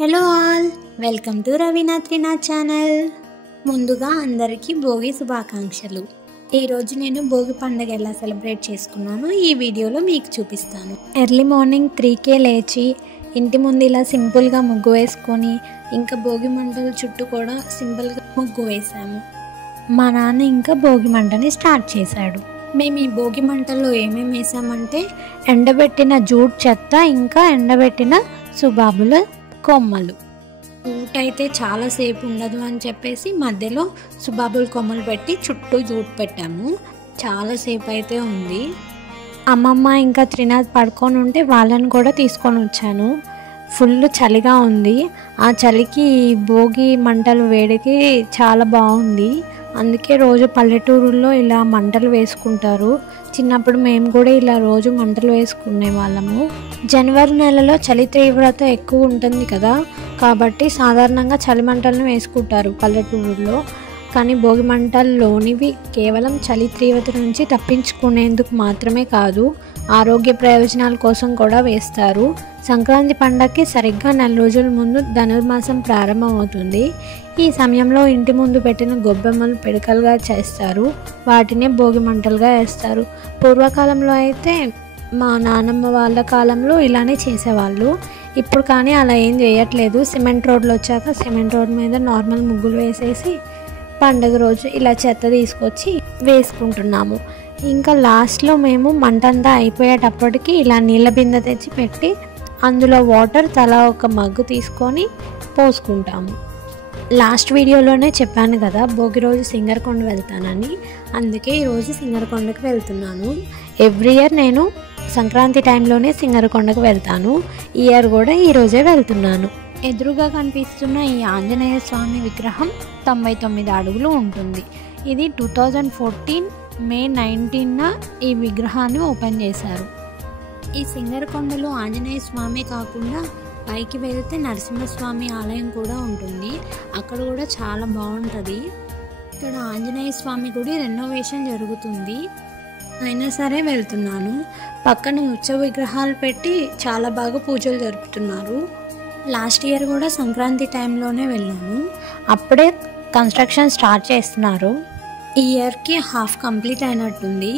Hello all, welcome to Raveena Trinath channel. ముందుగా అందరికీ భోగి శుభాకాంక్షలు. ఈరోజు నేను భోగి పండుగ ఎలా సెలబ్రేట్ చేసుకున్నానో ఈ వీడియోలో మీకు చూపిస్తాను. ఎర్లీ మార్నింగ్ 3కే లేచి ఇంటి ముందు ఇలా సింపుల్గా ముగ్గు వేసుకొని ఇంకా భోగి మంటల చుట్టూ కూడా సింపుల్గా ముగ్గు వేసాము. మా నాన్న ఇంకా భోగి మంటని స్టార్ట్ చేశాడు. మేము ఈ భోగి మంటల్లో ఏమేమి వేసామంటే ఎండబెట్టిన జూట్ చెత్త, ఇంకా ఎండబెట్టిన సుబాబుల కొమ్మలు. జూట్ అయితే చాలాసేపు ఉండదు అని చెప్పేసి మధ్యలో సుబాబుల కొమ్మలు పెట్టి చుట్టూ జూట్ పెట్టాము. చాలాసేపు అయితే ఉంది. అమ్మమ్మ ఇంకా త్రినాథ్ పడుకొని ఉంటే వాళ్ళని కూడా తీసుకొని వచ్చాను. ఫుల్ చలిగా ఉంది. ఆ చలికి భోగి మంటలు వేడికి చాలా బాగుంది. అందుకే రోజు పల్లెటూరుల్లో ఇలా మంటలు వేసుకుంటారు. చిన్నప్పుడు మేము కూడా ఇలా రోజు మంటలు వేసుకునే వాళ్ళము. జనవరి నెలలో చలి తీవ్రత ఎక్కువ ఉంటుంది కదా, కాబట్టి సాధారణంగా చలి మంటలను వేసుకుంటారు పల్లెటూరులో. కానీ భోగి మంటల్లోనివి కేవలం చలి తీవ్రత నుంచి తప్పించుకునేందుకు మాత్రమే కాదు, ఆరోగ్య ప్రయోజనాల కోసం కూడా వేస్తారు. సంక్రాంతి పండగకి సరిగ్గా 4 రోజుల ముందు ధనుర్మాసం ప్రారంభమవుతుంది. ఈ సమయంలో ఇంటి ముందు పెట్టిన గొబ్బెమ్మలు పిడకలుగా చేస్తారు. వాటినే భోగి మంటలుగా వేస్తారు. పూర్వకాలంలో అయితే మా నాన్నమ్మ వాళ్ళ కాలంలో ఇలానే చేసేవాళ్ళు. ఇప్పుడు కానీ అలా ఏం చేయట్లేదు. సిమెంట్ రోడ్లు వచ్చాక సిమెంట్ రోడ్ మీద నార్మల్ ముగ్గులు వేసేసి పండుగ రోజు ఇలా చెత్త తీసుకొచ్చి వేసుకుంటున్నాము. ఇంకా లాస్ట్లో మేము మంట అంతా అయిపోయేటప్పటికి ఇలా నీళ్ళ బిందె తెచ్చి పెట్టి అందులో వాటర్ తలా ఒక మగ్గు తీసుకొని పోసుకుంటాము. లాస్ట్ వీడియోలోనే చెప్పాను కదా భోగి రోజు సింగరకొండ వెళ్తానని, అందుకే ఈరోజు సింగరకొండకు వెళ్తున్నాను. ఎవ్రీ ఇయర్ నేను సంక్రాంతి టైంలోనే సింగరకొండకు వెళ్తాను. ఈ ఇయర్ కూడా ఈరోజే వెళ్తున్నాను. ఎదురుగా కనిపిస్తున్న ఈ ఆంజనేయ స్వామి విగ్రహం 99 అడుగులు ఉంటుంది. ఇది 2014 మే 19న ఈ విగ్రహాన్ని ఓపెన్ చేశారు. ఈ సింగరకొండలో ఆంజనేయ స్వామి కాకుండా పైకి వెళ్తే నరసింహస్వామి ఆలయం కూడా ఉంటుంది. అక్కడ కూడా చాలా బాగుంటుంది. ఇక్కడ ఆంజనేయ స్వామి గుడి రెనోవేషన్ జరుగుతుంది. అయినా సరే వెళ్తున్నాను. పక్కన ఉత్సవ విగ్రహాలు పెట్టి చాలా బాగా పూజలు జరుపుతున్నారు. లాస్ట్ ఇయర్ కూడా సంక్రాంతి టైంలోనే వెళ్ళాము. అప్పుడే కన్స్ట్రక్షన్ స్టార్ట్ చేస్తున్నారు. ఈ ఇయర్కి హాఫ్ కంప్లీట్ అయినట్టుంది.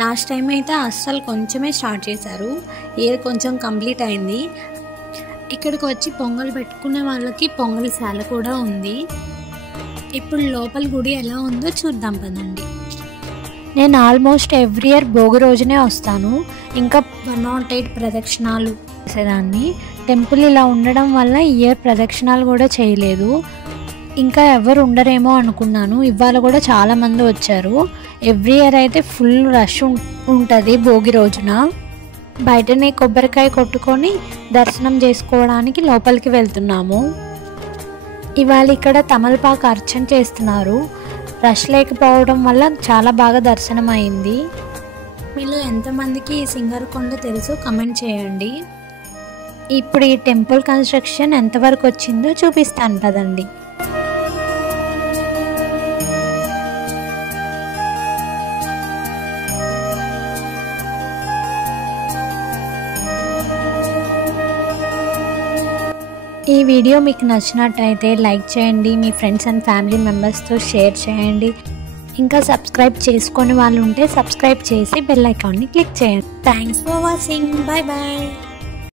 లాస్ట్ టైం అయితే అస్సలు కొంచెమే స్టార్ట్ చేశారు. ఇయర్ కొంచెం కంప్లీట్ అయింది. ఇక్కడికి వచ్చి పొంగల్ పెట్టుకునే వాళ్ళకి పొంగల్ శాల కూడా ఉంది. ఇప్పుడు లోపల గుడి ఎలా ఉందో చూద్దాం పదండి. నేను ఆల్మోస్ట్ ఎవ్రీ ఇయర్ భోగి రోజునే వస్తాను. ఇంకా 108 ప్రదక్షిణాలు చేసేదాన్ని. టెంపుల్ ఇలా ఉండడం వల్ల ఈ ఇయర్ ప్రదక్షిణాలు కూడా చేయలేదు. ఇంకా ఎవరు ఉండరేమో అనుకున్నాను. ఇవాళ కూడా చాలామంది వచ్చారు. ఎవ్రీ ఇయర్ అయితే ఫుల్ రష్ ఉంటుంది భోగి రోజున. బయటనే కొబ్బరికాయ కొట్టుకొని దర్శనం చేసుకోవడానికి లోపలికి వెళ్తున్నాము. ఇవాళ ఇక్కడ తమలపాకు అర్చన చేస్తున్నారు. రష్ లేకపోవడం వల్ల చాలా బాగా దర్శనం అయింది. మీలో ఎంతమందికి ఈ సింగరకొండ తెలుసో కమెంట్ చేయండి. ఇప్పుడు ఈ టెంపుల్ కన్స్ట్రక్షన్ ఎంతవరకు వచ్చిందో చూపిస్తాను పదండి. ఈ వీడియో మీకు నచ్చినట్టయితే లైక్ చేయండి, మీ ఫ్రెండ్స్ అండ్ ఫ్యామిలీ మెంబర్స్తో షేర్ చేయండి. ఇంకా సబ్స్క్రైబ్ చేసుకొని వాళ్ళు ఉంటే సబ్స్క్రైబ్ చేసి బెల్ ఐకాన్ని క్లిక్ చేయండి. Thanks for watching. Bye bye.